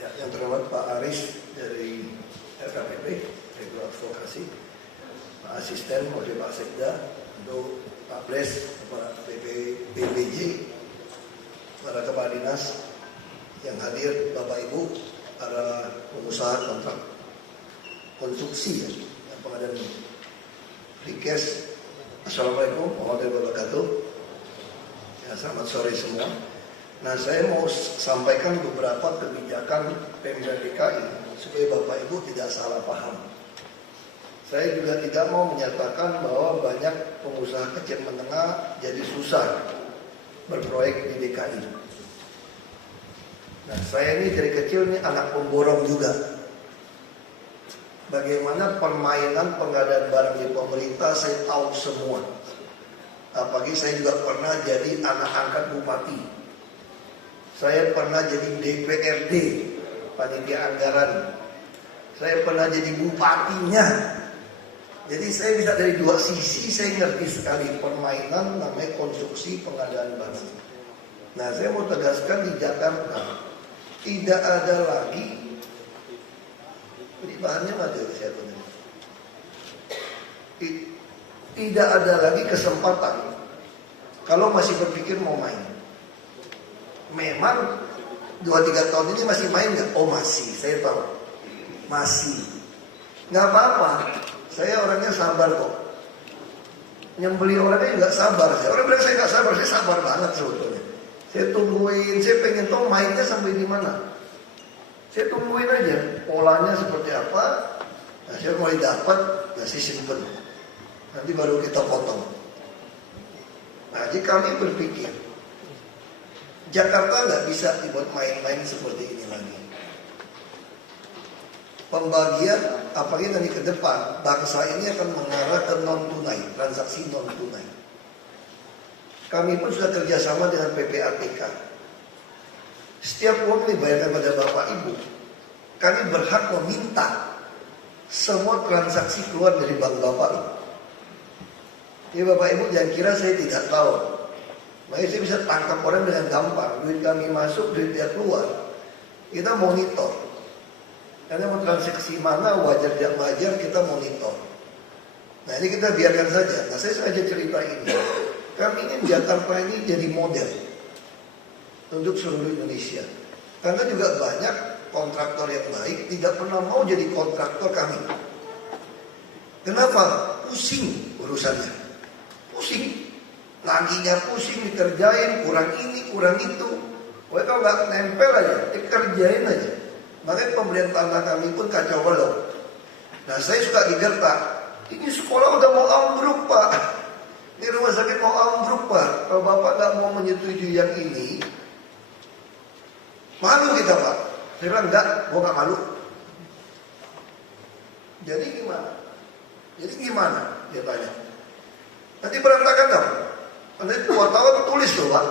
Ya, yang terhormat Pak Aris dari LKPP, Regulator Advokasi, Pak Asisten, Wakil Pak Sekda, untuk Pak Pres, Pak BPJ, para kepala dinas yang hadir, Bapak Ibu, para pengusaha kontrak konstruksi ya, pengadaan Rikes. Assalamualaikum warahmatullahi wabarakatuh. Ya, selamat sore semua. Nah, saya mau sampaikan beberapa kebijakan Pemda DKI supaya Bapak Ibu tidak salah paham. Saya juga tidak mau menyatakan bahwa banyak pengusaha kecil menengah jadi susah berproyek di DKI. Nah, saya ini dari kecil nih anak pemborong juga. Bagaimana permainan pengadaan barang di pemerintah saya tahu semua. Apalagi saya juga pernah jadi anak angkat bupati. Saya pernah jadi DPRD, panitia anggaran. Saya pernah jadi bupatinya. Jadi saya bisa dari dua sisi, saya ngerti sekali permainan namanya konstruksi pengadaan barang. Nah, saya mau tegaskan di Jakarta tidak ada lagi. Ini bahannya ada saya punya. Tidak ada lagi kesempatan kalau masih berpikir mau main. Memang 2-3 tahun ini masih main nggak? Oh masih, saya tahu. Masih. Nggak apa-apa. Saya orangnya sabar kok. Nyembeli orangnya nggak sabar. Orang bilang saya nggak sabar, saya sabar banget sebetulnya. Saya tungguin, saya pengen tahu mainnya sampai di mana. Saya tungguin aja polanya seperti apa. Nah, saya mulai dapat, ya saya simpen. Nanti baru kita potong. Nah, jadi kami berpikir Jakarta nggak bisa dibuat main-main seperti ini lagi. Pembagian, apalagi nanti ke depan, bangsa ini akan mengarah ke non-tunai, transaksi non-tunai. Kami pun sudah kerjasama dengan PPATK. Setiap uang dibayarkan pada Bapak Ibu, kami berhak meminta semua transaksi keluar dari bank Bapak Ibu. Jadi Bapak Ibu jangan kira saya tidak tahu. Makanya saya bisa tangkap orang dengan gampang. Duit kami masuk, duit dia keluar. Kita monitor. Karena mau transaksi mana, wajar tidak wajar, kita monitor. Nah ini kita biarkan saja. Nah saya sengaja cerita ini. Kami ingin Jakarta ini jadi model untuk seluruh Indonesia. Karena juga banyak kontraktor yang baik tidak pernah mau jadi kontraktor kami. Kenapa? Pusing urusannya. Pusing. Laginya pusing dikerjain, kurang ini, kurang itu. Wah kalau nggak nempel aja, dikerjain aja. Makanya pembelian tanah kami pun kacau balau. Nah saya suka digertak. Ini sekolah udah mau ambruk Pak. Ini rumah sakit mau ambruk Pak. Kalau Bapak nggak mau menyetujui yang ini, malu kita Pak. Saya bilang enggak, gua nggak malu. Jadi gimana? Dia tanya. Nanti berantakan dong. Nanti wartawan tulis tuh Pak,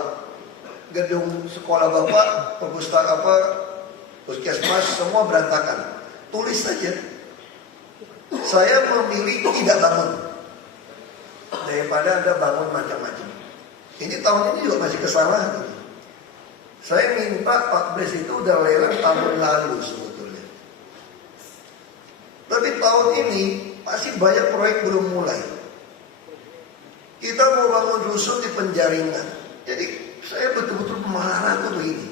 gedung sekolah Bapak, perpustakaan apa, puskesmas semua berantakan. Tulis saja. Saya memilih tidak bangun daripada Anda bangun macam-macam. Ini tahun ini juga masih kesalahan. Saya minta Pak Pres itu udah lelang tahun lalu sebetulnya. Tapi tahun ini masih banyak proyek belum mulai. Kita mau bangun rusun di penjaringan. Jadi saya betul-betul marah tuh begini.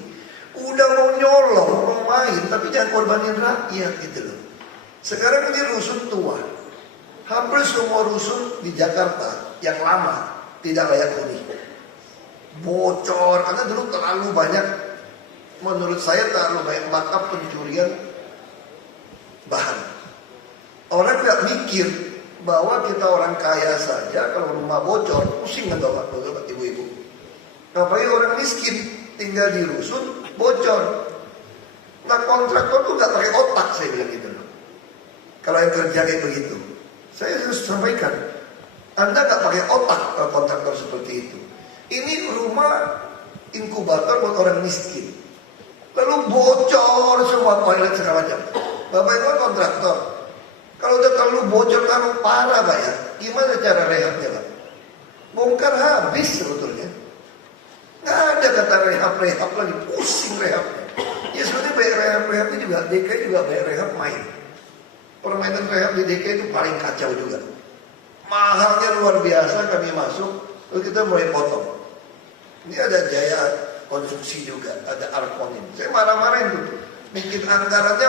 Udah mau nyolong, mau main, tapi jangan korbanin rakyat gitu loh. Sekarang ini rusun tua. Hampir semua rusun di Jakarta yang lama tidak layak huni. Bocor, karena dulu terlalu banyak, menurut saya terlalu banyak markup pencurian bahan. Orang tidak mikir bahwa kita orang kaya saja kalau rumah bocor pusing kan bapak ibu-ibu. Apalagi orang miskin tinggal di rusun bocor. Nah kontraktor tuh nggak pakai otak saya bilang gitu loh. Kalau yang kerja kayak begitu, saya harus sampaikan, Anda nggak pakai otak kalau kontraktor seperti itu. Ini rumah inkubator buat orang miskin. Lalu bocor semua toilet segala macam. Bapak itu kan kontraktor. Kalau udah terlalu bocor, terlalu parah Pak ya, gimana cara rehabnya Pak? Bongkar habis sebetulnya. Nggak ada kata rehab lagi, pusing rehabnya. Ya sebenarnya bayar rehab juga, DKI juga bayar rehab main. Permainan rehab di DKI itu paling kacau juga. Mahalnya luar biasa, kami masuk, lalu kita mulai potong. Ini ada Jaya Konstruksi juga, ada Arkonin. Saya marah-marahin tuh, bikin anggarannya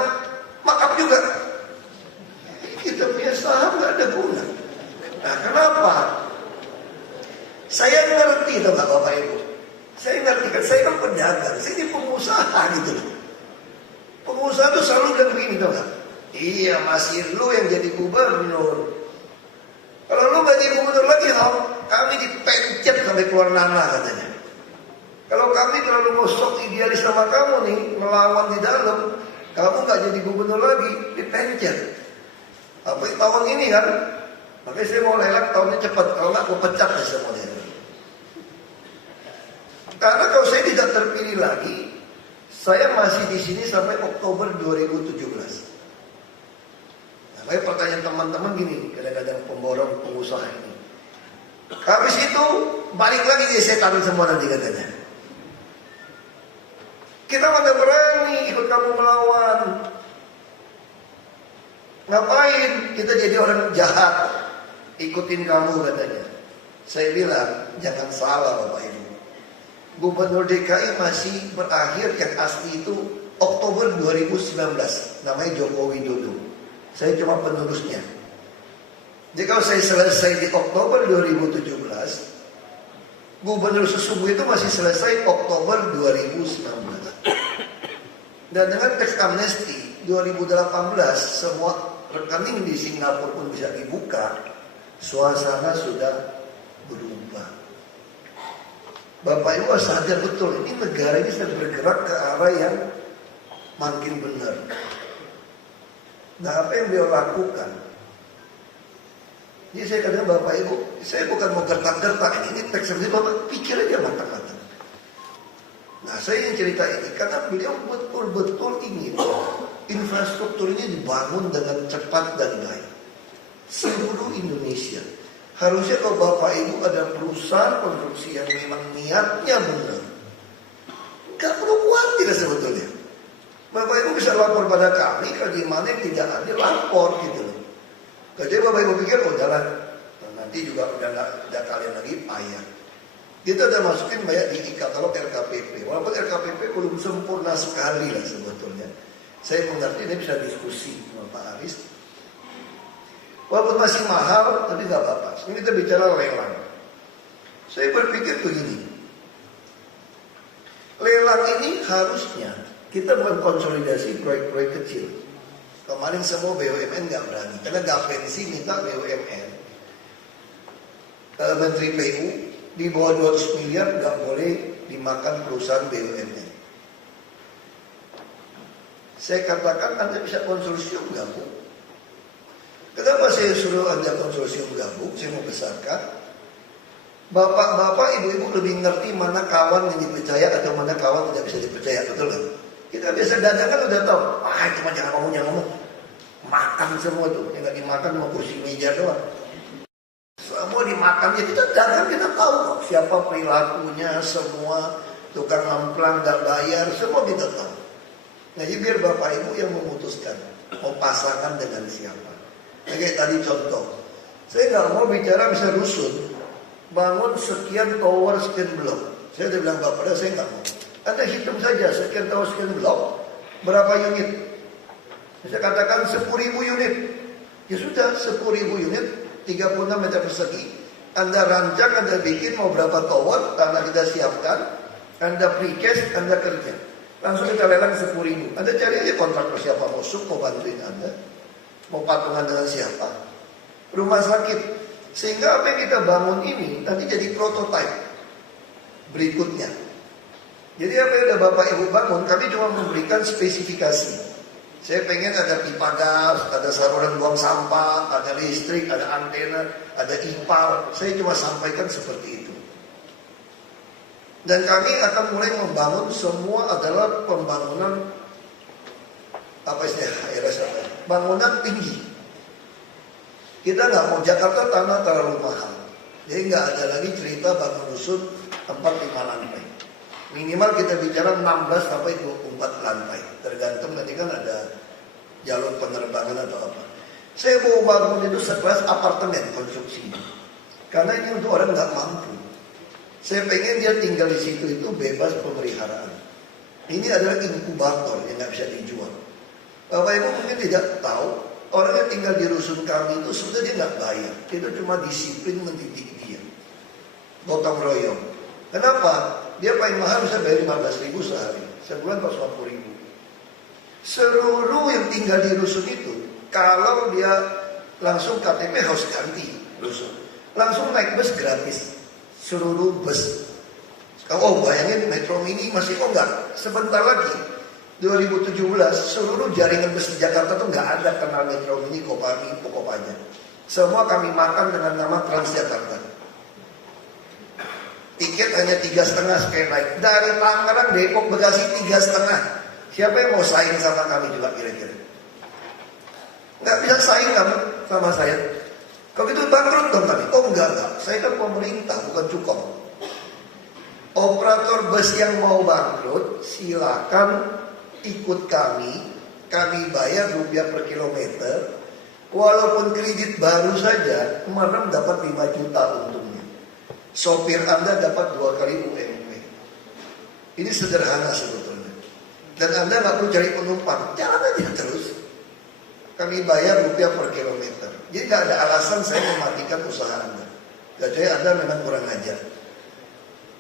makap juga. Kita punya saham nggak ada guna. Nah kenapa? Saya ngerti tuh Bapak Ibu. Saya ngerti kan, saya kan pedagang, saya ini pengusaha gitu loh. Pengusaha tuh selalu bilang begini tuh kan. Iya masih lu yang jadi gubernur. Kalau lu gak jadi gubernur lagi, kami dipencet sampai keluar nanah katanya. Kalau kami terlalu ngosok idealis sama kamu nih, melawan di dalam, kamu gak jadi gubernur lagi, dipencet. Apa tahun ini kan? Makanya saya mau lelang tahunnya cepat, kalau gak aku pecat ya semuanya. Karena kalau saya tidak terpilih lagi, saya masih di sini sampai Oktober 2017. Makanya pertanyaan teman-teman gini, kadang-kadang pemborong pengusaha ini. Habis itu balik lagi dia setan semua nanti katanya. Kita mana berani ikut kamu melawan. Ngapain kita jadi orang jahat ikutin kamu katanya. Saya bilang jangan salah Bapak Ibu. Gubernur DKI masih berakhir yang asli itu Oktober 2019. Namanya Joko Widodo. Saya cuma penerusnya. Jadi kalau saya selesai di Oktober 2017, gubernur sesungguh itu masih selesai Oktober 2019. Dan dengan teks amnesti 2018, semua rekening di Singapura pun bisa dibuka, suasana sudah berubah. Bapak Ibu sadar betul, ini negara ini sedang bergerak ke arah yang makin benar. Nah apa yang beliau lakukan? Jadi saya katakan Bapak Ibu, saya bukan mau gertak-gertak ini teks ini Bapak pikir aja matang-matang. Nah saya ingin cerita ini karena beliau betul-betul ingin infrastruktur ini dibangun dengan cepat dan baik. Seluruh Indonesia. Harusnya kalau Bapak Ibu ada perusahaan konstruksi yang memang niatnya benar, gak perlu khawatir sebetulnya. Bapak Ibu bisa lapor pada kami, kalau di mana yang tidak adil lapor gitu loh. Jadi Bapak Ibu pikir, udahlah, nanti juga udah kalian lagi payah. Kita udah masukin banyak di e-katalog RKPP. Walaupun RKPP belum sempurna sekali lah sebetulnya. Saya mengerti ini bisa diskusi sama Pak Aris. Walaupun masih mahal, tapi nggak apa-apa. Sekarang kita bicara lelang. Saya berpikir begini. Lelang ini harusnya kita bukan konsolidasi proyek-proyek kecil. Kemarin semua BUMN nggak berani. Karena Gapensi minta BUMN. Menteri PU di bawah 200 miliar nggak boleh dimakan perusahaan BUMN. Saya katakan Anda bisa konsorsium gabung. Kenapa saya suruh Anda konsorsium gabung? Saya mau besarkan. Bapak-bapak, ibu-ibu lebih ngerti mana kawan yang dipercaya atau mana kawan tidak bisa dipercaya, betul kan? Kita biasa dagangan udah tahu. Cuma jangan ngomong. Makan semua tuh, yang nggak dimakan cuma kursi meja doang. Semua dimakan ya kita dagang kita tahu kok siapa perilakunya, semua tukang ngamplang nggak bayar, semua kita tahu. Nah jadi biar Bapak Ibu yang memutuskan mau pasangan dengan siapa. Kayak tadi contoh, saya nggak mau bicara bisa rusun, bangun sekian tower, sekian blok. Saya udah bilang Bapak, saya nggak mau. Anda hitung saja sekian tower, sekian blok, berapa unit? Saya katakan 10.000 unit. Ya sudah 10.000 unit, 36 meter persegi. Anda rancang, Anda bikin mau berapa tower, tanah kita siapkan, Anda precast, Anda kerja. Langsung kita lelang 10.000. Anda cari aja kontraktor siapa, mau sub, mau bantuin Anda. Mau patungan dengan siapa? Rumah sakit. Sehingga apa yang kita bangun ini nanti jadi prototipe berikutnya. Jadi apa yang udah Bapak Ibu bangun, kami cuma memberikan spesifikasi. Saya pengen ada pipa gas, ada saluran buang sampah, ada listrik, ada antena, ada ipal. Saya cuma sampaikan seperti itu. Dan kami akan mulai membangun semua adalah pembangunan apa istilahnya, bangunan tinggi. Kita nggak mau Jakarta tanah terlalu mahal. Jadi nggak ada lagi cerita bangun rusun 4-5 lantai. Minimal kita bicara 16 sampai 24 lantai, tergantung jalur penerbangan atau apa. Saya mau bangun itu sekelas apartemen konstruksinya. Karena ini untuk orang nggak mampu. Saya pengen dia tinggal di situ itu bebas pemeliharaan. Ini adalah inkubator yang nggak bisa dijual. Bapak Ibu mungkin tidak tahu, orang yang tinggal di rusun kami itu sebenarnya dia nggak bayar. Itu cuma disiplin mendidik dia. Gotong royong. Kenapa? Dia paling mahal bisa bayar 15.000 sehari. Sebulan 450.000. Seluruh yang tinggal di rusun itu, kalau dia langsung KTP harus ganti rusun. Langsung naik bus gratis. Seluruh bus. Oh bayangin Metro Mini masih, oh enggak. Sebentar lagi 2017 seluruh jaringan bus di Jakarta tuh nggak ada kenal Metro Mini, Kopami, Kopaja. Semua kami makan dengan nama Transjakarta. Tiket hanya 3,5 sekali naik. Dari Tangerang, Depok, Bekasi 3,5. Siapa yang mau saing sama kami juga kira-kira? Nggak bisa saing kamu sama saya. Kalau gitu bangkrut dong kami. Oh enggak. Saya kan pemerintah bukan cukup. Operator bus yang mau bangkrut silakan ikut kami. Kami bayar rupiah per kilometer. Walaupun kredit baru saja, kemarin dapat 5 juta untungnya. Sopir Anda dapat 2 kali UMP. Ini sederhana sebetulnya. Dan Anda nggak perlu cari penumpang, jalan aja terus. Kami bayar rupiah per kilometer. Jadi nggak ada alasan saya mematikan usaha Anda. Kecuali Anda memang kurang ajar.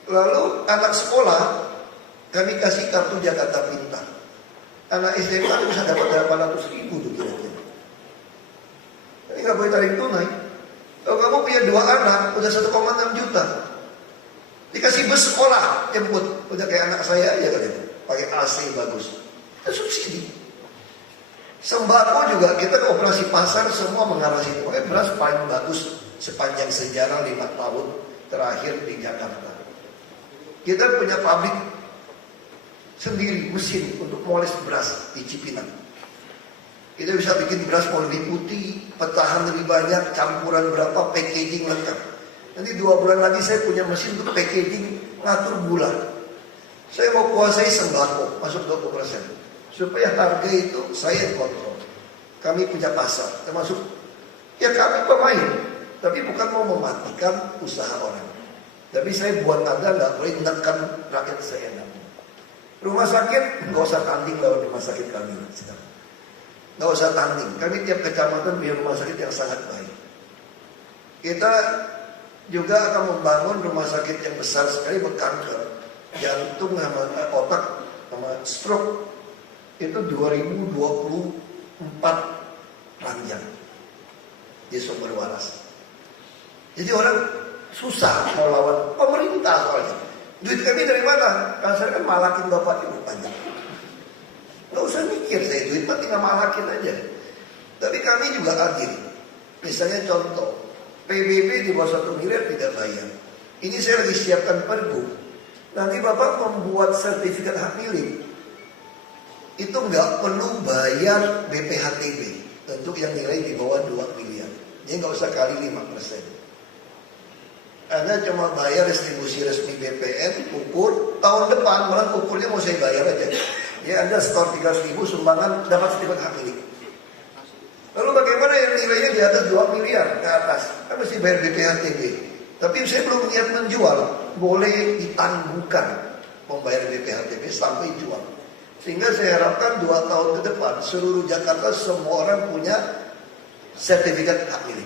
Lalu anak sekolah kami kasih kartu Jakarta Pintar. Anak SMA bisa dapat 800.000 tuh kira-kira. Ini nggak boleh tarik tunai. Kalau kamu punya 2 anak, udah 1,6 juta. Dikasih bus sekolah, jemput. Udah kayak anak saya aja kan itu. Pakai AC bagus. Itu subsidi. Sembako juga kita ke operasi pasar semua mengarah situ. Makanya beras paling bagus sepanjang sejarah 5 tahun terakhir di Jakarta. Kita punya pabrik sendiri, mesin untuk moles beras di Cipinang. Kita bisa bikin beras mau lebih putih, petahan lebih banyak, campuran berapa, packaging lengkap. Nanti 2 bulan lagi saya punya mesin untuk packaging ngatur gula. Saya mau kuasai sembako, masuk 20%. Supaya harga itu saya yang kontrol. Kami punya pasar, termasuk ya kami pemain. Tapi bukan mau mematikan usaha orang. Tapi saya buat Anda nggak boleh menekan rakyat saya. Rumah sakit, nggak usah tanding lawan rumah sakit kami sekarang. Nggak usah tanding. Kami tiap kecamatan punya rumah sakit yang sangat baik. Kita juga akan membangun rumah sakit yang besar sekali berkanker. Jantung sama otak sama stroke itu 2024 ranjang di Sumber Waras. Jadi orang susah mau lawan pemerintah soalnya. Duit kami dari mana? Kan saya kan malakin bapak ibu banyak. Nggak usah mikir saya duit mah tinggal malakin aja. Tapi kami juga adil. Misalnya contoh PBB di bawah 1 miliar tidak bayar. Ini saya lagi siapkan pergub. Nanti bapak membuat sertifikat hak milik. Itu nggak perlu bayar BPHTB untuk yang nilai di bawah 2 miliar. Jadi nggak usah kali 5%. Anda cuma bayar distribusi resmi BPN, ukur, tahun depan malah ukurnya mau saya bayar aja. Ya Anda store 300.000 sumbangan dapat sertifikat hak milik. Lalu bagaimana yang nilainya di atas 2 miliar ke atas? Kan mesti bayar BPHTB. Tapi saya belum niat menjual, boleh ditangguhkan membayar BPHTB sampai jual. Sehingga saya harapkan 2 tahun ke depan seluruh Jakarta semua orang punya sertifikat hak milik.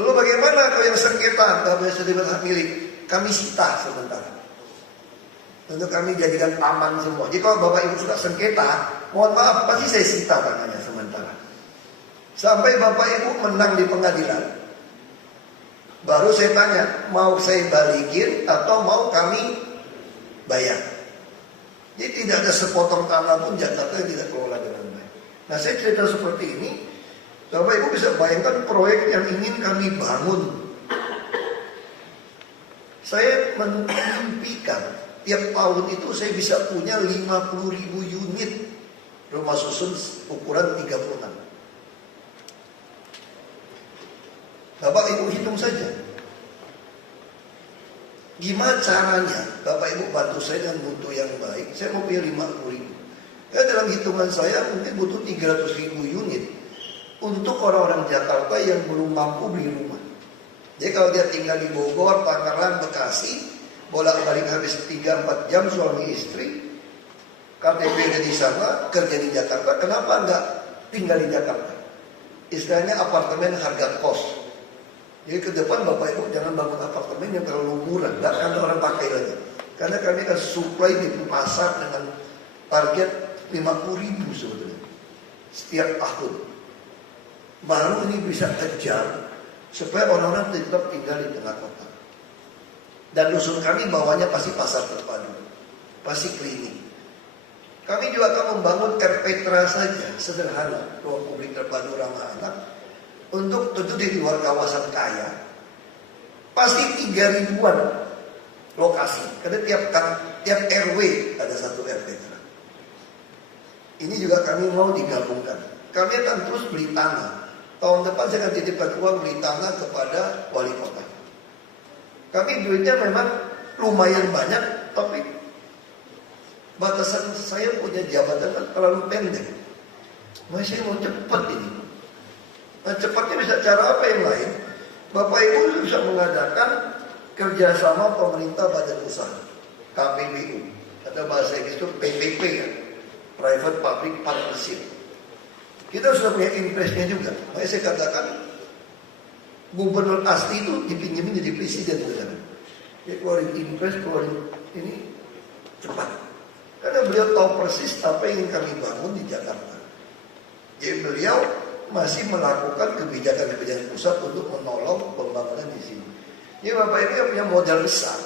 Lalu bagaimana kalau yang sengketa nggak punya sertifikat hak milik? Kami sita sementara. Untuk kami jadikan aman semua. Jadi kalau Bapak Ibu sudah sengketa, mohon maaf pasti saya sita tangannya sementara. Sampai Bapak Ibu menang di pengadilan. Baru saya tanya, mau saya balikin atau mau kami bayar? Jadi tidak ada sepotong tanah pun Jakarta yang tidak kelola dengan baik. Nah saya cerita seperti ini, Bapak Ibu bisa bayangkan proyek yang ingin kami bangun. Saya memimpikan tiap tahun itu saya bisa punya 50.000 unit rumah susun ukuran 36. Bapak Ibu hitung saja. Gimana caranya Bapak Ibu bantu saya dengan mutu yang baik. Saya mau punya 50.000. Ya, dalam hitungan saya mungkin butuh 300.000 unit untuk orang-orang Jakarta yang belum mampu beli rumah. Jadi kalau dia tinggal di Bogor, Tangerang, Bekasi, bolak-balik habis 3-4 jam suami istri, KTP di sana, kerja di Jakarta, kenapa enggak tinggal di Jakarta? Istilahnya apartemen harga kos. Jadi ke depan Bapak Ibu jangan bangun apartemen yang terlalu murah, enggak akan orang pakai lagi. Karena kami akan supply di pasar dengan target 50.000 sebetulnya setiap tahun. Baru ini bisa kejar supaya orang-orang tetap tinggal di tengah kota. Dan dusun kami bawahnya pasti pasar terpadu, pasti klinik. Kami juga akan membangun RPTRA saja, sederhana, ruang publik terpadu ramah anak, untuk tentu di luar kawasan kaya, pasti 3.000-an lokasi, karena tiap RW ada satu RPTRA. Ini juga kami mau digabungkan. Kami akan terus beli tanah. Tahun depan saya akan titipkan uang beli tanah kepada wali kota. Kami duitnya memang lumayan banyak, tapi batasan saya punya jabatan kan terlalu pendek. Masih mau cepat ini. Nah, cepatnya bisa cara apa yang lain? Bapak Ibu bisa mengadakan kerjasama pemerintah badan usaha, KPBU, atau bahasa Inggris itu PPP ya, Private Public Partnership. Kita sudah punya impresnya juga. Makanya saya katakan Gubernur asli itu dipinjemin jadi presiden negara. Dia keluarin impres, keluarin ini cepat. Karena beliau tahu persis apa yang ingin kami bangun di Jakarta. Jadi beliau masih melakukan kebijakan-kebijakan pusat untuk menolong pembangunan di sini. Jadi Bapak Ibu yang punya modal besar,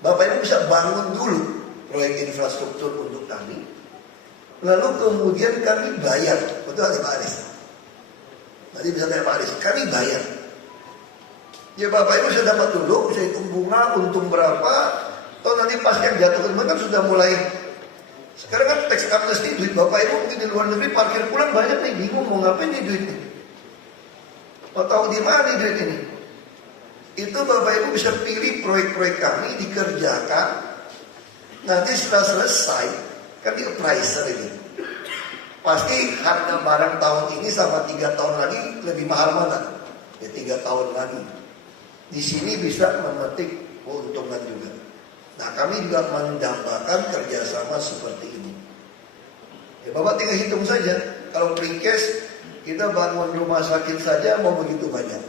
Bapak Ibu bisa bangun dulu proyek infrastruktur untuk kami, lalu kemudian kami bayar. Betul ada Pak Aris? Nanti bisa tanya Pak Aris, kami bayar. Ya Bapak Ibu sudah dapat dulu, bisa hitung bunga, untung berapa. Atau nanti pas yang jatuh ke kan sudah mulai. Sekarang kan tax amnesty, duit Bapak Ibu mungkin di luar negeri parkir pulang banyak nih, bingung mau ngapain nih duit ini. Mau tahu di mana nih duit ini? Itu Bapak Ibu bisa pilih proyek-proyek kami dikerjakan. Nanti setelah selesai kan di appraiser ini. Pasti harga barang tahun ini sama 3 tahun lagi lebih mahal mana? Ya 3 tahun lagi. Di sini bisa memetik keuntungan juga. Nah kami juga mendambakan kerjasama seperti ini. Ya Bapak tinggal hitung saja. Kalau pre-cash kita bangun rumah sakit saja mau begitu banyak.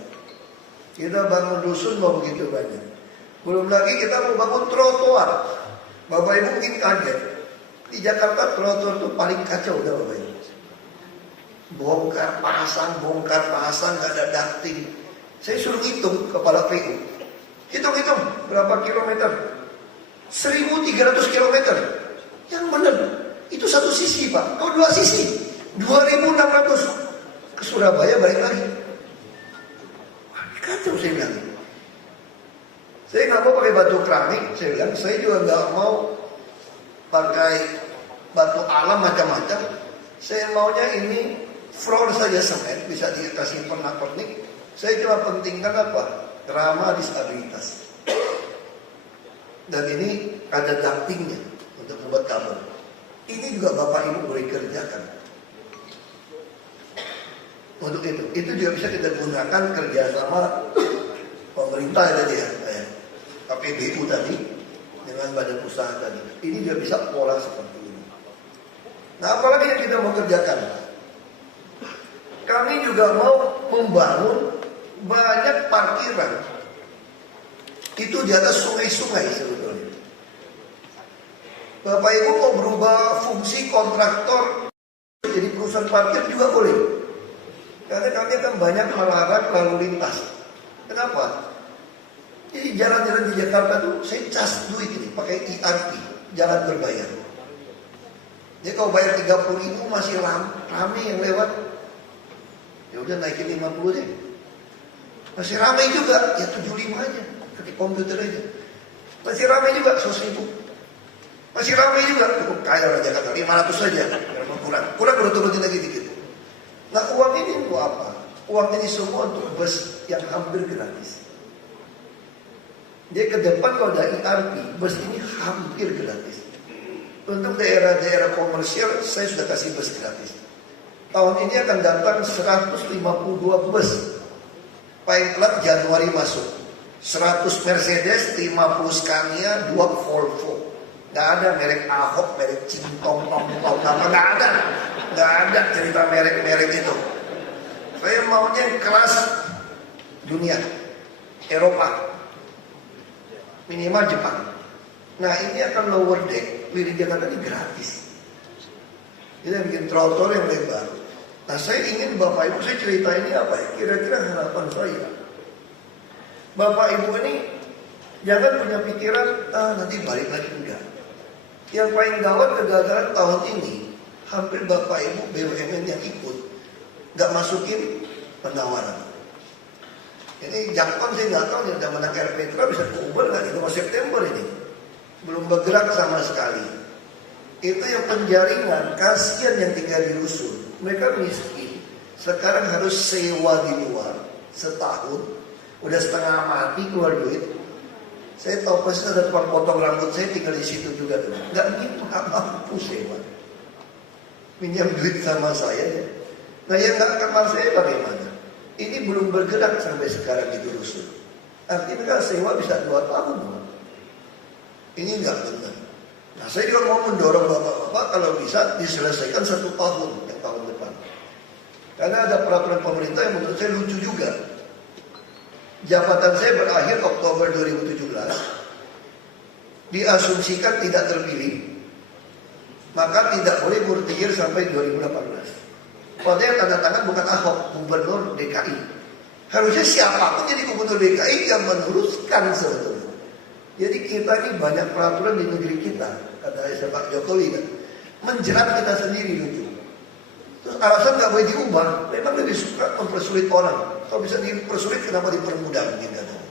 Kita bangun dusun mau begitu banyak. Belum lagi kita mau bangun trotoar. Bapak Ibu mungkin kaget. Di Jakarta trotoar itu paling kacau udah Bapak Ibu. Bongkar pasang, gak ada ducting. Saya suruh hitung kepala PU. Hitung-hitung berapa kilometer? 1.300 kilometer. Yang benar itu satu sisi Pak. Kalau dua sisi 2.600 ke Surabaya balik lagi. Wah, kacau saya bilang. Saya nggak mau pakai batu keramik. Saya bilang saya juga nggak mau pakai batu alam macam-macam. Saya maunya ini floor saja semen, bisa dikasih pernak-pernik. Saya cuma pentingkan apa? Ramah disabilitas. Dan ini ada ductingnya untuk membuat kabel. Ini juga Bapak Ibu boleh kerjakan. Untuk itu juga bisa kita gunakan kerjasama pemerintah tadi ya, KPBU tadi dengan badan usaha tadi. Ini juga bisa pola seperti ini. Nah, apalagi yang kita mau kerjakan? Kami juga mau membangun banyak parkiran. Itu di atas sungai-sungai sebetulnya. Bapak Ibu mau berubah fungsi kontraktor jadi perusahaan parkir juga boleh. Karena kami akan banyak melarang lalu lintas. Kenapa? Jadi jalan-jalan di Jakarta tuh saya cas duit ini pakai ERP, jalan berbayar. Jadi kalau bayar 30.000 masih rame yang lewat. Ya udah naikin 50 deh. Masih ramai juga, ya 75 aja. Ketik komputer aja. Masih ramai juga 100.000. Masih ramai juga, cukup kaya orang Jakarta 500 saja. Kurang udah turunin lagi dikit. Nah uang ini untuk apa? Uang ini semua untuk bus yang hampir gratis. Jadi ke depan kalau ada ERP, bus ini hampir gratis. Untuk daerah-daerah komersial, saya sudah kasih bus gratis. Tahun ini akan datang 152 bus. Paling telat Januari masuk. 100 Mercedes, 50 Scania, 2 Volvo. Nggak ada merek Ahok, merek Cintong, nggak ada. Nggak ada cerita merek-merek itu. Saya maunya kelas dunia, Eropa, minimal Jepang. Nah ini akan lower deck, lirik Jakarta ini gratis. Jadi bikin trotoar yang lebar. Nah saya ingin Bapak Ibu, saya cerita ini apa ya? Kira-kira harapan saya. Bapak Ibu ini jangan punya pikiran, nanti balik lagi, enggak. Yang paling gawat kegagalan tahun ini, hampir Bapak Ibu BUMN yang ikut, nggak masukin penawaran. Ini Jakpon saya nggak tahu, udah menang Air Petra bisa Uber nggak di September ini. Belum bergerak sama sekali. Itu yang penjaringan, kasihan yang tinggal di rusun. Mereka miskin. Sekarang harus sewa di luar setahun. Udah setengah mati keluar duit. Saya tahu pasti ada tukang potong rambut, saya tinggal di situ juga. Nggak mampu sewa. Minjam duit sama saya. Nah yang nggak kenal saya bagaimana? Ini belum bergerak sampai sekarang itu rusun. Artinya kan sewa bisa 2 tahun. Ini nggak benar. Nah saya juga mau mendorong bapak-bapak kalau bisa diselesaikan 1 tahun yang tahun depan. Karena ada peraturan pemerintah yang menurut saya lucu juga. Jabatan saya berakhir Oktober 2017. Diasumsikan tidak terpilih. Maka tidak boleh bertitir sampai 2018. Padahal yang tanda tangan bukan Ahok, gubernur DKI. Harusnya siapapun jadi gubernur DKI yang meneruskan sebetulnya. Jadi kita ini banyak peraturan di negeri kita, kata Pak Jokowi kan, menjerat kita sendiri lucu. Terus alasan nggak boleh diubah, memang lebih suka mempersulit orang. Kalau bisa dipersulit, kenapa dipermudah mungkin katanya.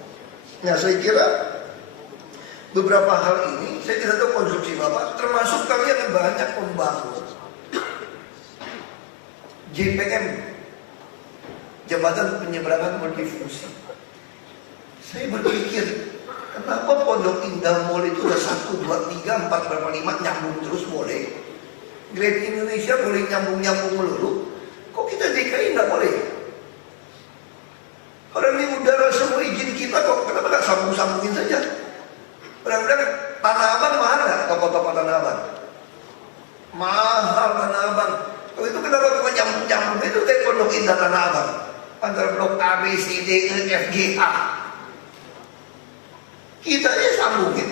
Nah saya kira beberapa hal ini, saya tidak tahu konstruksi Bapak, termasuk kalian yang banyak membangun JPM, Jembatan Penyeberangan Multifungsi. Saya berpikir, kenapa Pondok Indah Mall itu udah 1, 2, 3, 4, berapa 5 nyambung terus boleh. Great Indonesia boleh nyambung-nyambung melulu. Kok kita DKI nggak boleh? Orang ini udara semua izin kita kok, kenapa nggak sambung-sambungin saja? Orang-orang Tanah Abang mahal nggak? Toko-toko Tanah Abang mahal Tanah Abang. Kalau itu kenapa cuma nyambung-nyambung itu kayak Pondok Indah Tanah Abang antara blok A, B, C, D, E, F, G, A. Kita aja sambungin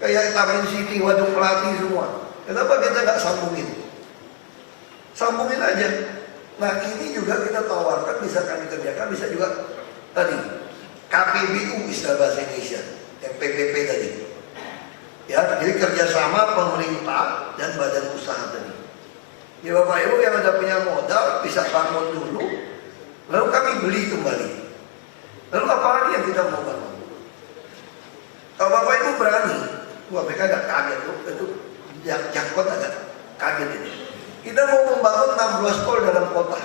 kayak Taman City, Waduk Melati semua. Kenapa kita nggak sambungin? Sambungin aja. Nah ini juga kita tawarkan, bisa kami kerjakan, bisa juga tadi KPBU istilah bahasa Indonesia, yang PPP tadi. Ya, jadi kerjasama pemerintah dan badan usaha tadi. Ya Bapak Ibu yang ada punya modal bisa bangun dulu, lalu kami beli kembali. Lalu apa lagi yang kita mau bangun? Kalau Bapak Ibu berani, wah mereka agak kaget tuh, itu Jakpon agak kaget ini. Kita mau membangun 6 ruas tol dalam kota.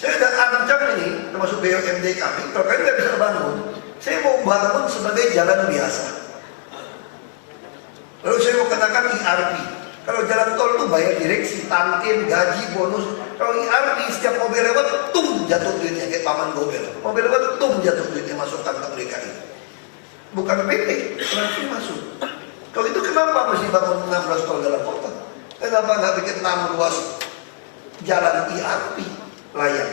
Saya sudah ancam ini, termasuk BUMD kami, kalau kalian nggak bisa bangun, saya mau bangun sebagai jalan biasa. Lalu saya mau katakan IRP. Kalau jalan tol itu bayar direksi, tantin, gaji, bonus. Kalau IRP setiap mobil lewat, tung jatuh duitnya kayak paman gobel. Mobil lewat, tung jatuh duitnya masuk kantong DKI. Bukan PT, langsung masuk. Kalau itu kenapa mesti bangun 16 tol dalam kota? Kenapa nggak bikin 6 ruas jalan IRP layang?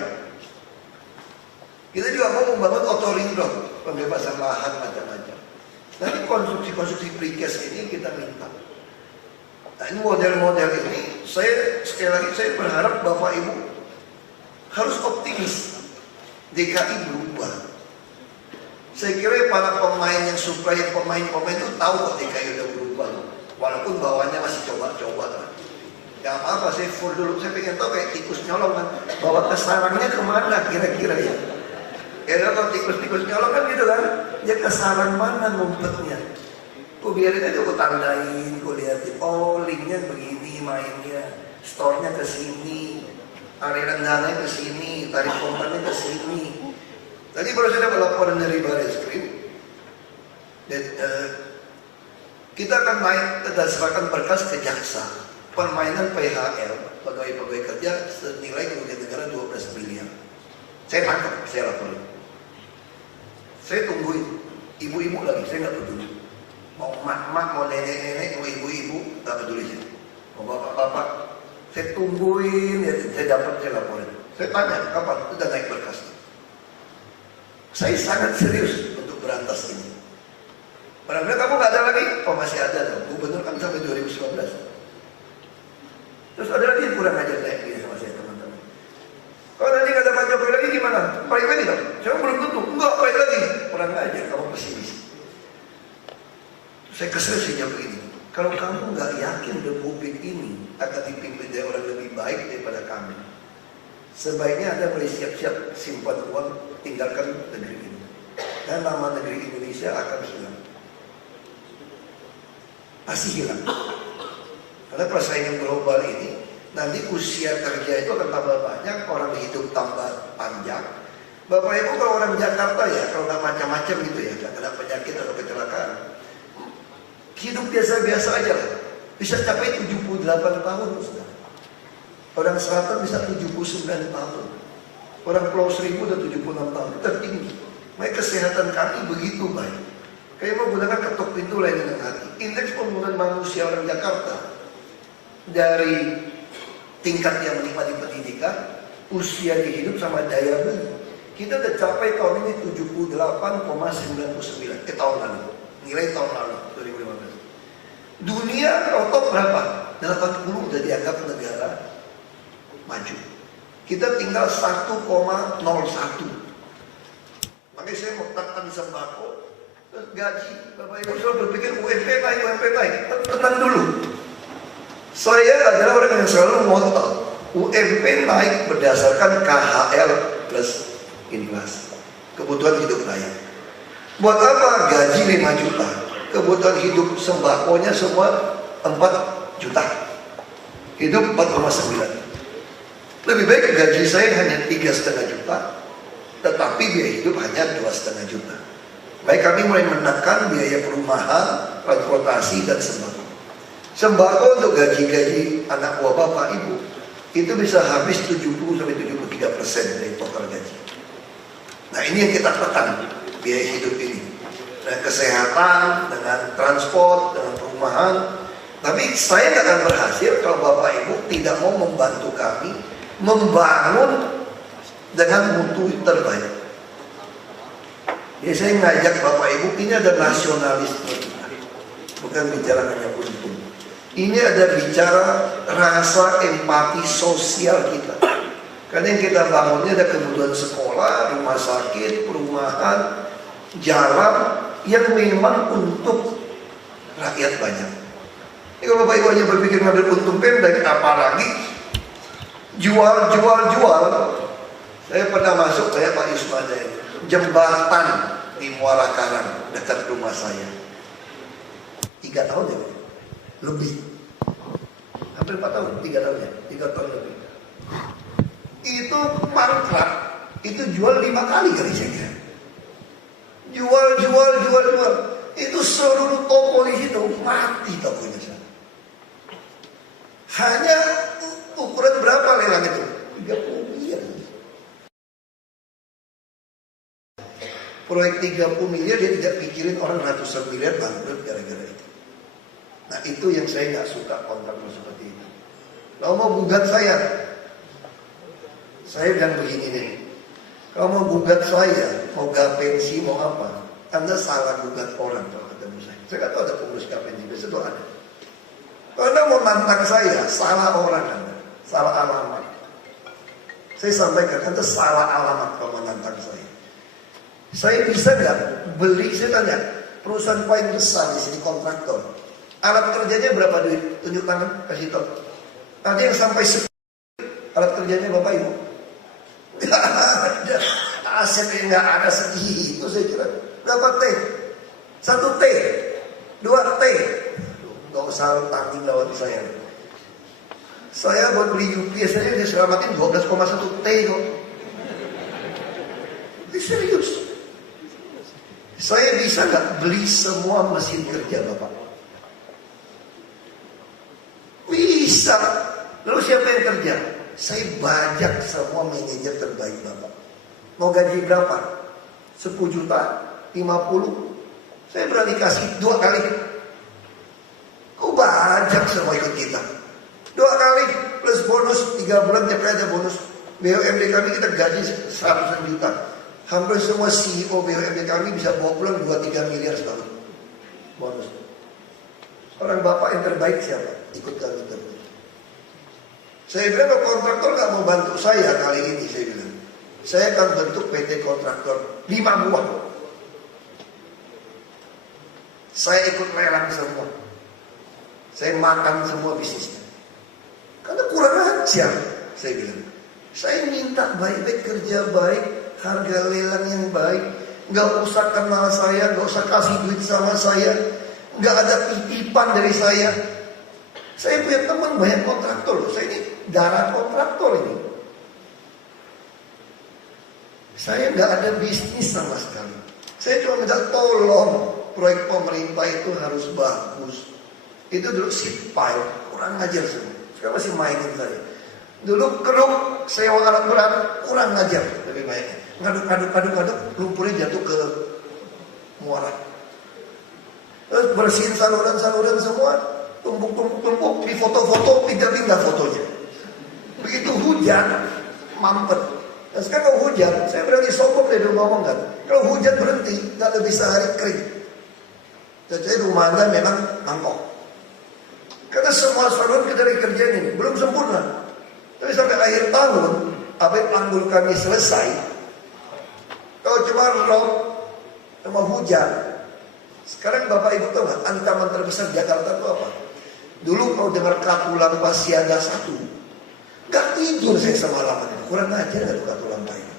Kita juga mau membangun otoring road, pembebasan lahan macam-macam. Nanti konstruksi-konstruksi precast ini kita minta. Nah ini model-model ini, sekali lagi saya berharap Bapak Ibu harus optimis. DKI berubah. Saya kira para pemain yang suka, yang pemain-pemain itu tahu kok DKI udah berubah. Walaupun bawahnya masih coba-coba. Gak apa-apa, saya full dulu. Saya pengen tahu kayak tikus nyolong kan, bawa ke sarangnya kemana kira-kira ya. Kira-kira kalau tikus-tikus nyolong kan gitu kan, dia ke sarang mana ngumpetnya. Ku biarin aja, ku tandain, ku liatin. Oh linknya begini mainnya, store-nya ke sini, aliran dananya ke sini, tarik pompanya ke sini. Tadi baru saya dapat laporan dari Barreskrim. Kita akan naik dan serahkan berkas ke jaksa. Permainan PHL, pegawai-pegawai kerja senilai kerugian negara 12 miliar. Saya tangkap, saya laporin. Saya tungguin. Ibu-ibu lagi, saya nggak peduli. Mau mak-mak, mau nenek-nenek, mau ibu-ibu, nggak peduli saya. Mau bapak-bapak, saya tungguin, ya, saya dapat, saya laporin. Saya tanya, kapan? Udah naik berkas. Saya sangat serius untuk berantas ini. Barangkali kamu nggak ada lagi? Oh masih ada dong. Gubernur kan sampai 2019. Terus ada lagi yang kurang ajar kayak gini sama saya teman-teman. Kalau nanti nggak ada Pak Jokowi lagi gimana? Baik lagi dong? Saya belum tentu. Enggak, baik lagi. Kurang ajar, kamu pesimis. Saya kesel sih jawab begini. Kalau kamu nggak yakin Republik ini akan dipimpin dari orang lebih baik daripada kami, sebaiknya Anda mulai siap-siap simpan uang, tinggalkan negeri ini. Dan nama negeri Indonesia akan hilang. Pasti hilang. Karena persaingan global ini, nanti usia kerja itu akan tambah banyak, orang hidup tambah panjang. Bapak Ibu kalau orang Jakarta ya, kalau nggak macam-macam gitu ya, nggak kena penyakit atau kecelakaan, hidup biasa-biasa aja lah. Bisa capai 78 tahun. Orang selatan bisa 79 tahun. Orang Pulau Seribu udah 76 tahun. Tertinggi. Makanya kesehatan kami begitu baik. Kayak mau gunakan ketok pintu lain dengan hati. Indeks pembangunan manusia orang Jakarta dari tingkat yang menikmati pendidikan, usia di hidup sama daya beli, kita udah capai tahun ini 78,99 tahun lalu. Nilai tahun lalu 2015. Dunia top berapa? 80 udah dianggap negara maju. Kita tinggal 1,01. Makanya saya mau tekan sembako, terus gaji. Bapak Ibu selalu berpikir UMP naik. Tenang dulu. Saya adalah orang yang selalu ngotot. UMP naik berdasarkan KHL plus inflasi. Kebutuhan hidup layak. Buat apa gaji 5 juta? Kebutuhan hidup sembakonya semua 4 juta. Hidup 4,9. Lebih baik gaji saya hanya 3,5 juta, tetapi biaya hidup hanya 2,5 juta. Baik kami mulai menekan biaya perumahan, transportasi dan sembako. Sembako untuk gaji-gaji anak buah bapak ibu itu bisa habis 70-73% dari total gaji. Nah ini yang kita tekan biaya hidup ini. Dengan kesehatan, dengan transport, dengan perumahan. Tapi saya tidak akan berhasil kalau bapak ibu tidak mau membantu kami membangun dengan mutu terbaik. Jadi saya ngajak bapak ibu, ini ada nasionalisme kita, bukan bicara hanya untung. Ini ada bicara rasa empati sosial kita. Karena yang kita bangunnya ada kebutuhan sekolah, rumah sakit, perumahan, jalan yang memang untuk rakyat banyak. Ini kalau bapak ibu hanya berpikir ngambil untung pendek, apalagi jual. Saya pernah masuk kayak Pak Yusmada ini, jembatan di Muara Karang dekat rumah saya. 3 tahun ya, lebih. Hampir 4 tahun, 3 tahun ya, 3 tahun lebih. Itu mangkrak, itu jual 5 kali saya kira. Jual. Itu seluruh toko di situ mati tokonya sana. Hanya ukuran berapa lelang itu? 30 miliar. Proyek 30 miliar dia tidak pikirin orang ratusan miliar bangkrut gara-gara itu. Nah itu yang saya nggak suka kontrak seperti itu. Kalau mau gugat saya bilang begini nih. Kalau mau gugat saya, mau gapensi, mau apa, Anda salah gugat orang kalau ketemu saya. Saya nggak tahu ada pengurus gapensi, biasa tuh ada. Kalau Anda mau nantang saya, salah orang Anda, salah alamat. Saya sampaikan, Anda salah alamat kalau menantang saya. Saya bisa nggak beli, saya tanya, perusahaan paling besar di sini kontraktor. Alat kerjanya berapa duit? Tunjuk tangan, kasih tahu. Ada yang sampai alat kerjanya Bapak Ibu? Nggak ada. Asetnya nggak ada segitu saya kira. Berapa T? 1 T, 2 T. Nggak usah tanggung lawan saya. Saya buat beli UPS aja dia selamatin 12,1 T kok. Ini serius. Saya bisa nggak beli semua mesin kerja Bapak? Bisa. Lalu siapa yang kerja? Saya bajak semua manajer terbaik Bapak. Mau gaji berapa? 10 juta? 50? Saya berani kasih 2 kali. Kau bajak semua ikut kita. 2 kali plus bonus 3 bulan tiap kali ada bonus. BUMD kami kita gaji 100 juta. Hampir semua CEO BUMD kami bisa bawa pulang 2-3 miliar setahun. Bonus. Orang Bapak yang terbaik siapa? Ikut kami terus. Saya bilang kalau kontraktor gak mau bantu saya kali ini, saya bilang saya akan bentuk PT kontraktor 5 buah. Saya ikut lelang semua. Saya makan semua bisnisnya. Karena kurang ajar, saya bilang. Saya minta baik-baik, kerja baik, harga lelang yang baik. Gak usah kenal saya, gak usah kasih duit sama saya. Gak ada titipan dari saya. Saya punya teman banyak kontraktor loh. Saya ini darah kontraktor ini. Saya nggak ada bisnis sama sekali. Saya cuma minta tolong proyek pemerintah itu harus bagus. Itu dulu sipil, kurang ajar semua. Sekarang masih mainin saya. Dulu keruk sewa alat berat, kurang ajar lebih baiknya. Ngaduk, lumpurnya jatuh ke muara. Terus bersihin saluran semua. Tumpuk, di foto-foto, pindah-pindah fotonya. Begitu hujan, mampet. Dan sekarang kalau hujan, saya berani sombong deh dulu ngomong kan. Kalau hujan berhenti, gak lebih sehari kering. Jadi rumah Anda memang mangkok. Karena semua saluran kita dari kerjaan ini, belum sempurna. Tapi sampai akhir tahun, apa tanggul kami selesai. Kalau cuma rob, sama hujan. Sekarang Bapak Ibu tahu gak, ancaman terbesar Jakarta itu apa? Dulu kalau dengar Katulampa siaga 1, gak tidur saya semalaman. Kurang ajar gak tuh Katulampa ini.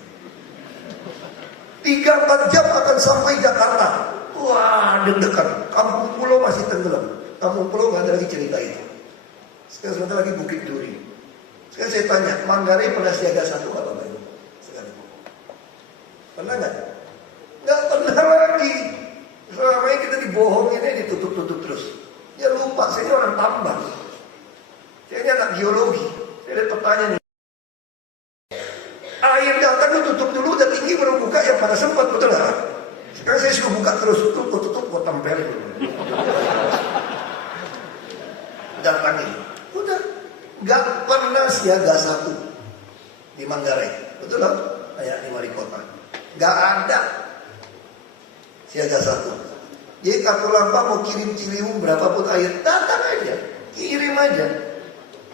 3-4 jam akan sampai Jakarta. Wah, deg-degan. Kampung Pulau masih tenggelam. Kampung Pulau gak ada lagi cerita itu. Sekarang sebentar lagi Bukit Duri. Sekarang saya tanya, Manggarai pernah siaga 1 gak Bapak Ibu? Sekarang. Pernah gak? Gak pernah lagi. Selama ini kita dibohongin aja, ditutup-tutup terus. Ya lupa, saya ini orang tambang. Saya ini anak geologi. Saya ada pertanyaan. Air datang itu tutup dulu, udah tinggi baru buka, yang pada sempat, betul gak? Sekarang saya suruh buka terus, tutup, gua tempelin dulu. Datangin. Udah. Gak pernah siaga 1 di Manggarai. Betul gak? Kayak di wali kota. Gak ada siaga 1. Jadi Katulampa mau kirim Ciliwung berapapun air, datang aja, kirim aja.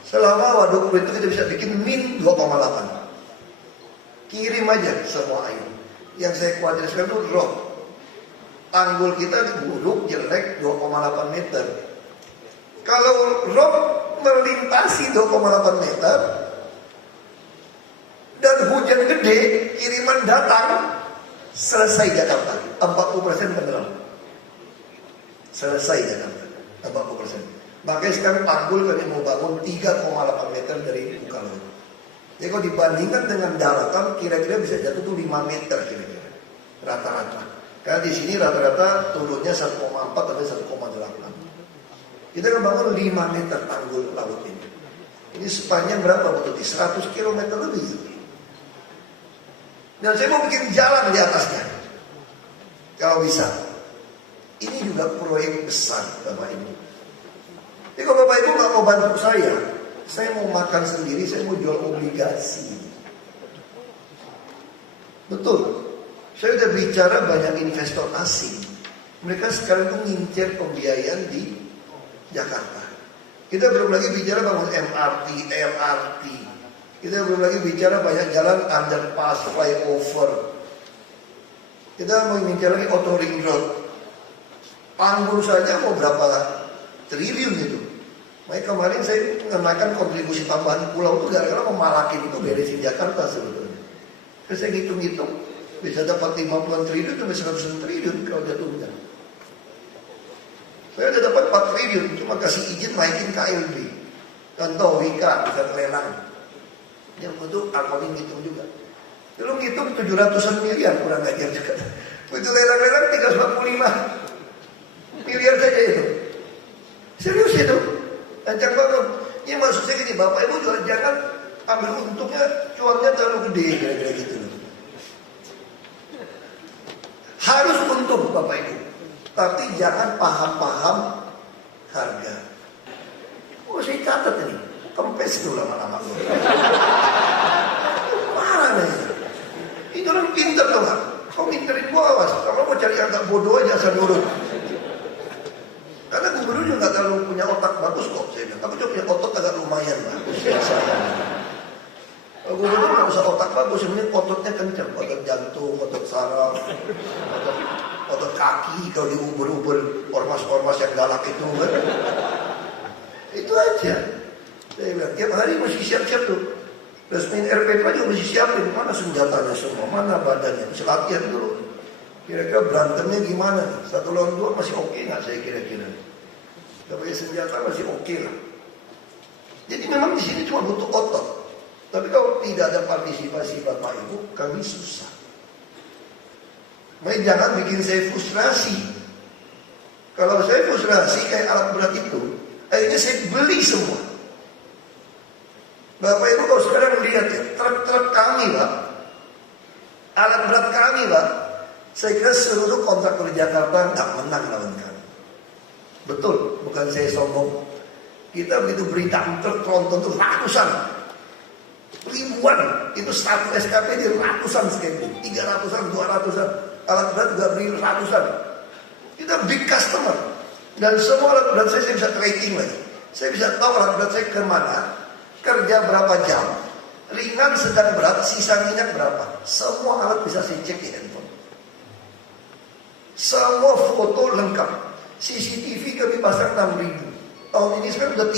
Selama waduk itu kita bisa bikin min 2,8. Kirim aja semua air. Yang saya khawatirkan itu rob. Tanggul kita buruk, jelek, 2,8 meter. Kalau rob melintasi 2,8 meter dan hujan gede, kiriman datang, selesai Jakarta. 40% tenggelam. Selesai Jakarta, 40%. Makanya sekarang tanggul kami mau bangun 3,8 meter dari muka laut. Jadi kalau dibandingkan dengan daratan, kira-kira bisa jatuh tuh 5 meter kira-kira. Rata-rata. Karena di sini rata-rata turunnya 1,4 sampai 1,8. Kita akan bangun 5 meter tanggul laut ini. Ini sepanjang berapa betul? 100 km lebih. Dan saya mau bikin jalan di atasnya. Kalau bisa. Ini juga proyek besar Bapak Ibu. Jadi kalau Bapak Ibu gak mau bantu saya mau makan sendiri, saya mau jual obligasi. Betul. Saya udah bicara banyak investor asing. Mereka sekarang tuh ngincer pembiayaan di Jakarta. Kita belum lagi bicara bangun MRT, LRT. Kita belum lagi bicara banyak jalan underpass, flyover. Kita mau ngincer lagi auto ring road. Tanggul saja mau berapa triliun itu. Makanya kemarin saya mengenakan kontribusi tambahan pulau itu gara-gara memalakin itu beresin Jakarta sebetulnya. Terus saya hitung-hitung bisa dapat 50 triliun sampai 100 triliun kalau jatuh hujan. Saya udah dapat 4 triliun, cuma kasih izin naikin KLB. Contoh Wika bisa lelang. Yang untuk Alkomin ngitung juga. Dulu ngitung 700-an miliar kurang ajar juga. Begitu lelang-lelang 345 miliar saja itu. Serius itu. Rancang bangun. Ya maksud saya gini, Bapak Ibu juga jangan ambil untungnya, cuannya terlalu gede, kira-kira gitu loh. Harus untung Bapak Ibu, tapi jangan paham-paham harga. Oh saya catat ini, kempes dulu lama-lama. Marah nih. Ini orang pinter tuh nggak? Kau minterin gua awas, kalau mau cari agak bodoh aja asal nurut. Karena gubernur juga nggak terlalu punya otak bagus kok, saya bilang. Tapi dia punya otot agak lumayan bagus. Gubernur nggak usah otak bagus, sebenarnya ototnya kencang, otot jantung, otot saraf, otot kaki kalau diuber-uber ormas-ormas yang galak itu kan. Itu aja. Saya bilang tiap hari mesti siap-siap tuh. Resmin RPP juga mesti siapin mana senjatanya semua, mana badannya, mesti latihan dulu. Kira-kira berantemnya gimana nih? 1 lawan 2 masih oke nggak saya kira-kira? Gak pakai senjata masih oke lah. Jadi memang di sini cuma butuh otot. Tapi kalau tidak ada partisipasi Bapak Ibu, kami susah. Makanya jangan bikin saya frustrasi. Kalau saya frustrasi kayak alat berat itu, akhirnya saya beli semua. Bapak Ibu kalau sekarang lihat ya, truk-truk kami Pak, alat berat kami Pak, saya kira seluruh kontraktor Jakarta nggak menang lawan kami. Betul, bukan saya sombong. Kita begitu beri dump truk tronton itu ratusan, ribuan, itu satu SKP di ratusan sekali, 300-an, 200-an, alat berat juga beri ratusan. Kita big customer, dan semua alat berat saya bisa tracking lagi. Saya bisa tahu alat berat saya kemana, kerja berapa jam, ringan, sedang, berat, sisa minyak berapa. Semua alat bisa saya cek di handphone. Semua foto lengkap. CCTV kami pasang 6.000. Tahun ini sekarang sudah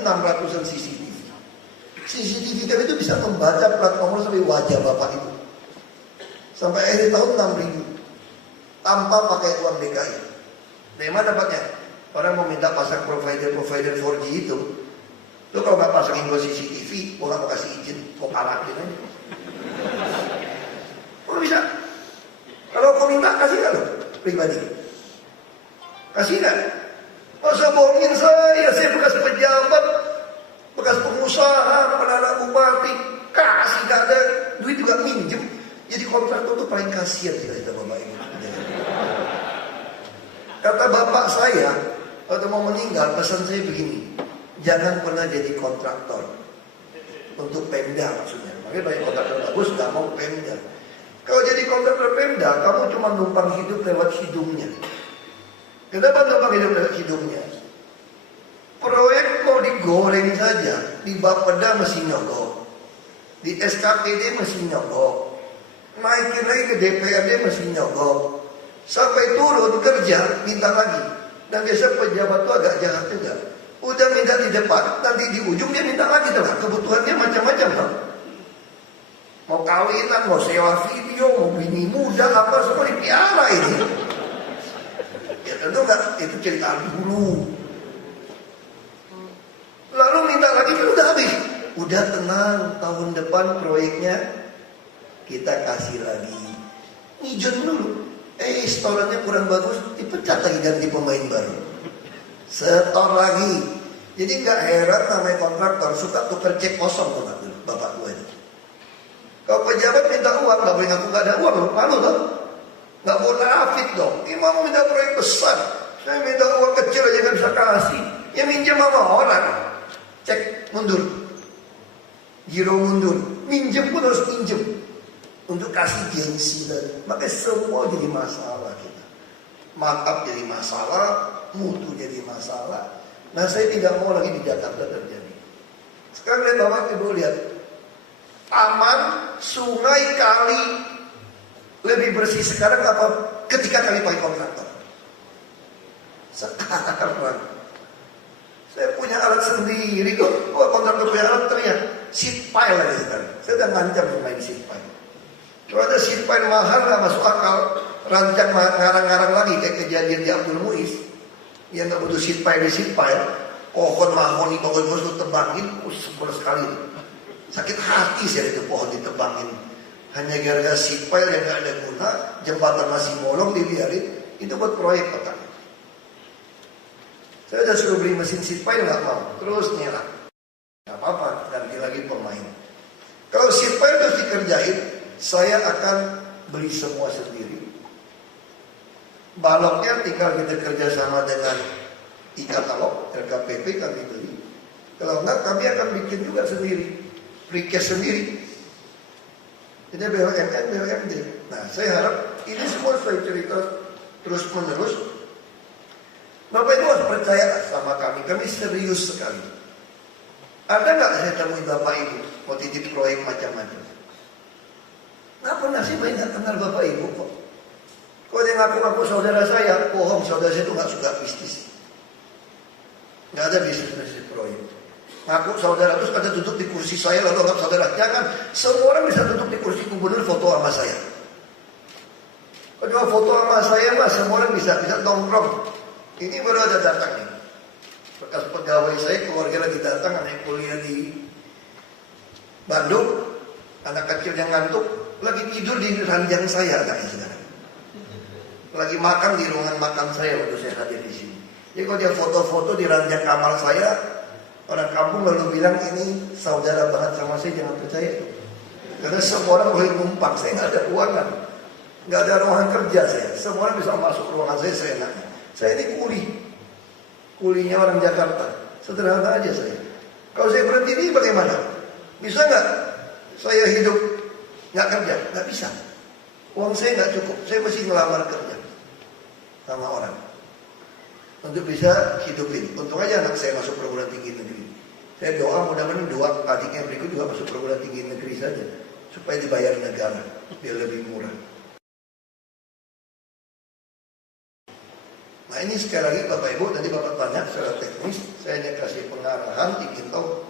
3.600-an CCTV. CCTV kami itu bisa membaca plat nomor sampai wajah Bapak Ibu. Sampai akhir tahun 6.000. Tanpa pakai uang DKI. Dari mana dapatnya? Orang mau minta pasang provider 4G itu. Lu kalau nggak pasangin gua CCTV, gua nggak mau kasih izin, gua parahin aja. Kok bisa? Kalau kau minta kasih nggak lo pribadi? Kasih nggak? Masa bohongin saya bekas pejabat, bekas pengusaha, anak bupati, kasih nggak ada duit juga minjem. Jadi kontraktor itu paling kasihan kita Bapak Ibu. Kata bapak saya waktu mau meninggal, pesan saya begini. Jangan pernah jadi kontraktor untuk Pemda maksudnya. Makanya banyak kontraktor bagus nggak mau Pemda. Kalau jadi kontraktor Pemda, kamu cuma numpang hidup lewat hidungnya. Kenapa numpang hidup lewat hidungnya? Proyek mau digoreng saja, di Bapeda mesti nyogok, di SKPD mesti nyogok, naikin lagi ke DPRD mesti nyogok, sampai turun kerja minta lagi. Dan biasa pejabat itu agak jahat juga. Udah minta di depan, nanti di ujung dia minta lagi tuh. Kebutuhannya macam-macam kan. Mau kawinan, mau sewa video, mau bini muda, apa semua dipiara ini. Ya tentu enggak, itu cerita dulu. Lalu minta lagi, kan udah habis. Udah tenang, tahun depan proyeknya kita kasih lagi. Ngijon dulu. Setorannya kurang bagus, dipecat lagi ganti pemain baru. Setor lagi. Jadi nggak heran namanya kontraktor suka tukar cek kosong tuh bapak gue ini. Kalau pejabat minta uang nggak boleh ngaku nggak ada uang, malu dong. Nggak boleh nafit dong. Ini mau minta proyek besar, saya minta uang kecil aja nggak bisa kasih. Ya minjem sama orang, cek mundur, giro mundur, minjem pun harus minjem untuk kasih gengsi tadi. Makanya semua jadi masalah kita. Markup jadi masalah, mutu jadi masalah. Nah saya tidak mau lagi di Jakarta terjadi. Sekarang lihat Bapak Ibu lihat, taman, sungai, kali lebih bersih sekarang apa ketika kami pakai kontraktor? Sekarang saya punya alat sendiri tuh. Kontraktor punya alat ternyata seat pile lagi sekarang. Saya udah ngancam main seat pile. Kalau ada seat pile mahal nggak masuk akal, rancang ngarang-ngarang lagi kayak kejadian di Abdul Muiz. Yang nggak butuh seat pile, pohon mahoni, pohon itu tebangin, sebel sekali. Sakit hati saya itu pohon ditebangin. Hanya gara-gara seat pile yang nggak ada guna, jembatan masih bolong dibiarin, itu buat proyek katanya. Saya udah suruh beli mesin seat pile nggak mau, terus nyerah. kerjain, saya akan beli semua sendiri. Baloknya tinggal kita kerjasama dengan e-katalog, LKPP kami beli. Kalau enggak, kami akan bikin juga sendiri, precast sendiri. Ini BUMN, BUMD. Nah, saya harap ini semua saya cerita terus menerus. Bapak Ibu harus percaya sama kami serius sekali. Ada nggak saya temui Bapak Ibu mau titip proyek macam-macam? Nggak pernah sih, saya nggak kenal Bapak Ibu kok. Kalau dia ngaku-ngaku saudara saya, bohong, saudara saya itu nggak suka bisnis. Nggak ada bisnis proyek. Ngaku saudara terus ada duduk di kursi saya lalu anggap saudara. Jangan, semua orang bisa duduk di kursi gubernur foto sama saya. Kalau foto sama saya mas, semua orang bisa nongkrong. Ini baru ada datang nih. Bekas pegawai saya, keluarga lagi datang, anak kuliah di Bandung, anak kecil yang ngantuk, lagi tidur di ranjang saya anaknya sekarang. Lagi makan di ruangan makan saya waktu saya hadir di sini. Jadi kalau dia foto-foto di ranjang kamar saya, orang kampung lalu bilang ini saudara banget sama saya, jangan percaya itu. Karena semua orang boleh numpang, saya nggak ada ruangan, nggak ada ruangan kerja saya. Semua orang bisa masuk ruangan saya seenaknya. Saya ini kulinya orang Jakarta, sederhana aja saya. Kalau saya berhenti ini bagaimana? Bisa nggak saya hidup nggak kerja? Nggak bisa. Uang saya nggak cukup, saya mesti ngelamar kerja sama orang untuk bisa hidupin. Untung aja anak saya masuk perguruan tinggi negeri. Saya doa mudah-mudahan dua adiknya berikut juga masuk perguruan tinggi negeri saja, supaya dibayar negara biar lebih murah. Nah ini sekali lagi Bapak Ibu, tadi Bapak tanya secara teknis, saya hanya kasih pengarahan, ingin tahu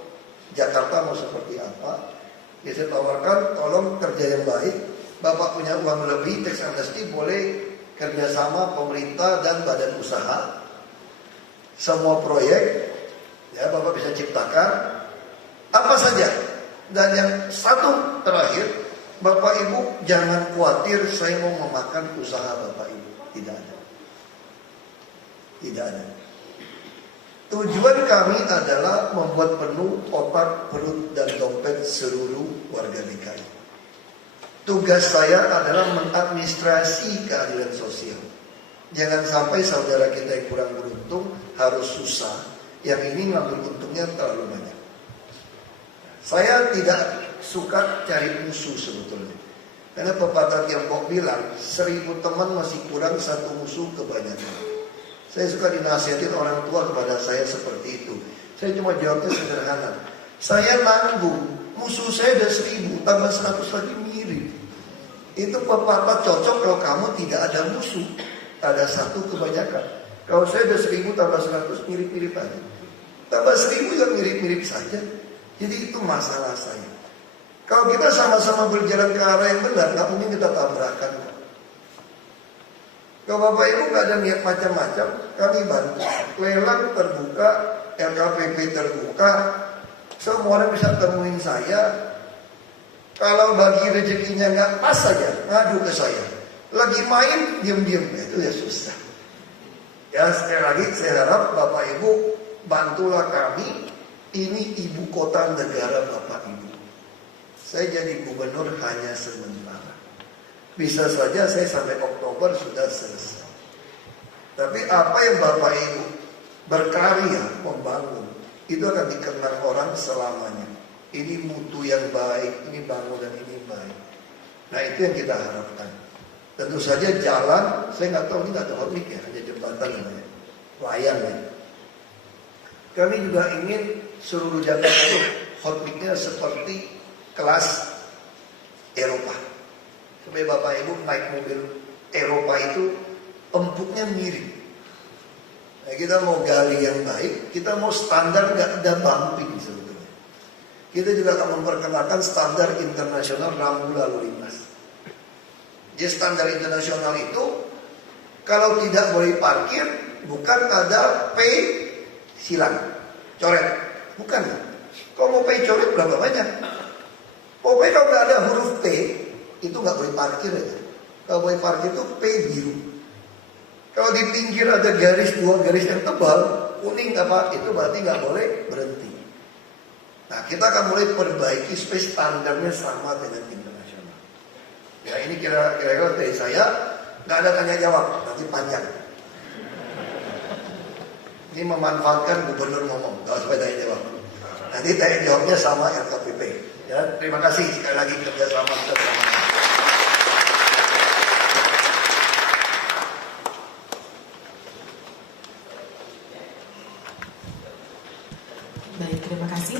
Jakarta mau seperti apa. Ya saya tawarkan, tolong kerja yang baik. Bapak punya uang lebih, tax amnesty, boleh kerjasama pemerintah dan badan usaha. Semua proyek, ya Bapak bisa ciptakan apa saja. Dan yang satu terakhir, Bapak Ibu jangan khawatir saya mau memakan usaha Bapak Ibu. Tidak ada. Tidak ada. Tujuan kami adalah membuat penuh otak, perut, dan dompet seluruh warga DKI. Tugas saya adalah mengadministrasi keadilan sosial. Jangan sampai saudara kita yang kurang beruntung harus susah, yang ini ngambil untungnya terlalu banyak. Saya tidak suka cari musuh sebetulnya. Karena pepatah Tiongkok bilang 1000 teman masih kurang 1 musuh kebanyakan. Saya suka dinasihatin orang tua kepada saya seperti itu. Saya cuma jawabnya sederhana. Saya nanggung, musuh saya ada 1000, tambah 100 lagi mirip. Itu pepatah cocok kalau kamu tidak ada musuh. Ada 1 kebanyakan. Kalau saya ada 1000 tambah 100 mirip-mirip aja. Tambah 1000 juga mirip-mirip saja. Jadi itu masalah saya. Kalau kita sama-sama berjalan ke arah yang benar, nggak mungkin kita tabrakan. Kalau Bapak Ibu nggak ada niat macam-macam, kami bantu. Lelang terbuka, LKPP terbuka, semua orang bisa temuin saya. Kalau bagi rezekinya nggak pas saja, ngadu ke saya. Lagi main, diam-diam, itu ya susah. Ya sekali lagi saya harap Bapak Ibu bantulah kami. Ini ibu kota negara Bapak Ibu. Saya jadi gubernur hanya sementara. Bisa saja saya sampai Oktober sudah selesai. Tapi apa yang Bapak Ibu berkarya membangun, itu akan dikenang orang selamanya. Ini mutu yang baik, ini bangunan ini baik. Nah itu yang kita harapkan. Tentu saja jalan, saya nggak tahu ini nggak ada hotmik ya, hanya jembatan namanya, layang ya. Kami juga ingin seluruh Jakarta itu hotmiknya seperti kelas Eropa. Supaya Bapak Ibu naik mobil Eropa itu empuknya mirip. Nah, kita mau gali yang baik, kita mau standar nggak ada bumping sebetulnya. Kita juga akan memperkenalkan standar internasional rambu lalu lintas. Jadi standar internasional itu kalau tidak boleh parkir, bukan ada P silang, coret, bukan. Kalau mau P coret berapa banyak? Pokoknya kalau nggak ada huruf P, itu nggak boleh parkir aja. Kalau boleh parkir itu P biru. Kalau di pinggir ada garis, 2 garis yang tebal, kuning apa, itu berarti nggak boleh berhenti. Nah kita akan mulai perbaiki supaya standarnya sama dengan internasional. ini kira-kira dari saya, nggak ada tanya jawab, nanti panjang. Ini memanfaatkan gubernur ngomong, nggak usah tanya jawab. Nanti tanya jawabnya sama LKPP. Ya, terima kasih sekali lagi kerjasama kita bersama. Baik, terima kasih.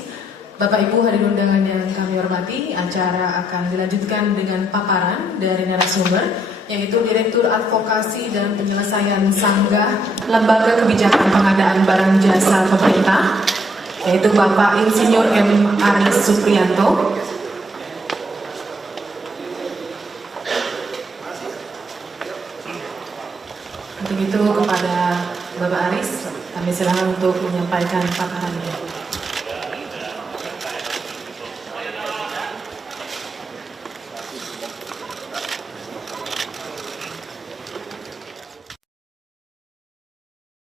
Bapak Ibu hadirin undangan yang kami hormati, acara akan dilanjutkan dengan paparan dari narasumber, yaitu Direktur Advokasi dan Penyelesaian Sanggah Lembaga Kebijakan Pengadaan Barang Jasa Pemerintah, yaitu Bapak Insinyur M. Aris Supriyanto. Untuk itu kepada Bapak Aris, kami silakan untuk menyampaikan paparannya.